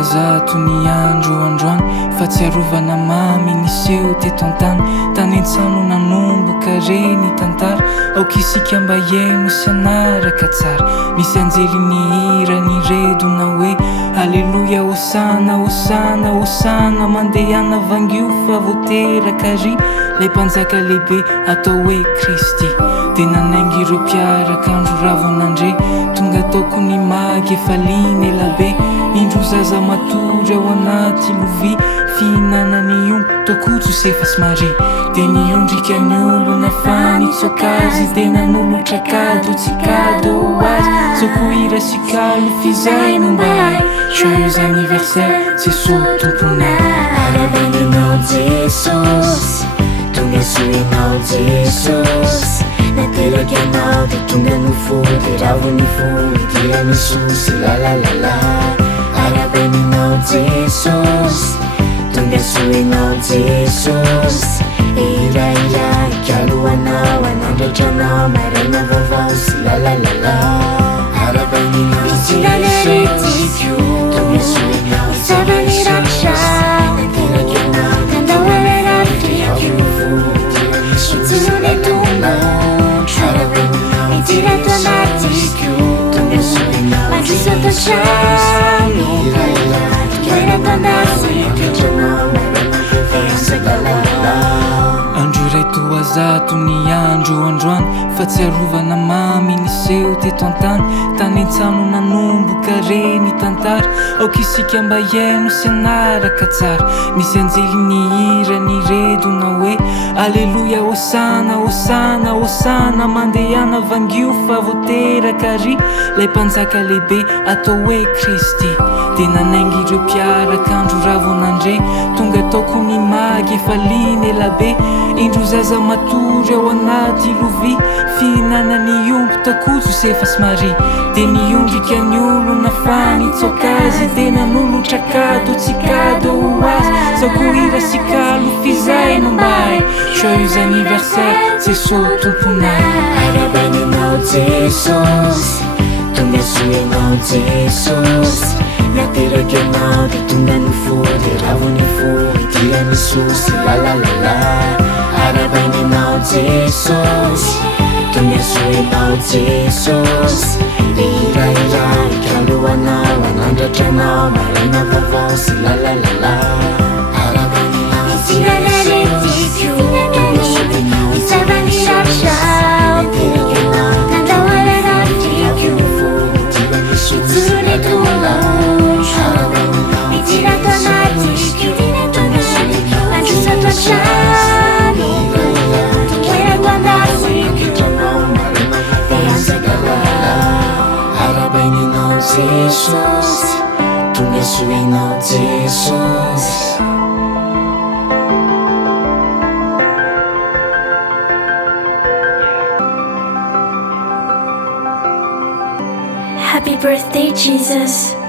toazato ny andro androany fatsiarovana mamy niseho teto an-tany tany an-tsano nanomboka re ny tantara aokisika mba eno sy anaraka tsara misy anjely ny hira ny redona hoe aleloia hosana hosana hosana mandehana vangio fa voateraka ry lay mpanjaka lehibe atao hoe Kristy de nanaingy ireo mpiaraka andro ravonandre tonga taoko ny magy efa liny elabe indro zaza matory ao anaty lovia fihinanany omby tokotso sefa sy mare de niondrika ny olo nafany tsokazy de nanolotrakado tsikado azy sokohira sikalo fizay nombay joyeux anniversaire Jesosy tomponay arabaninao Jesosy tonga soinao Jesosy nateraky anao de tonga nofody ravony fody dia misosy lalalala arabaninao Jesosy tonga soinao Jesosy irairaiky alohanao anandratranao maraina vavao sy lalalala arabaninao Jesosy tonga soinao Jesosy nateraky anao kandao alerafiky itsinone tonga arabaninao Jesosy tonga soinao Jesosy andro iray toazato ny andro androany fatsiarovana mamy niseho teto an-tany tany an-tsano nanomboka re ny tantara aokisika mba eno sy anaraka tsara misy anjely ny hira ny redona hoe aleloia hosana hosana hosana mandehana vangio fa voateraka ry lay mpanjaka lehibe atao hoe Kristy de nanaingy ireo mpiaraka andro ravonandre tonga taoko ny magy efa liny elabe indro zaza matory ao anaty lovia fihinanany omby takotso sefa sy mare de niondrika ny olo nafany tsokazy de nanolotrakado tsikado azy sakohira sikalo fizay nombay joyeux anniversaire Jesosy tomponay arabaninao Jesosy tonga soinao Jesosy nateraky anao de tonga nofody ravony fody dia misosy lalalala arabaninao Jesosy tonga soinao Jesosy irairaiky alohanao anandratranao maraina vavao sy lalalala arabaninao Jesosy tonga soinao Jesosy nateraky anao kandao alerafiky dia misosy lalalala arabaninao Jesosy tonga soinao Jesosy arabaninao Jesosy tonga soinao Jesosy Happy birthday, Jesus.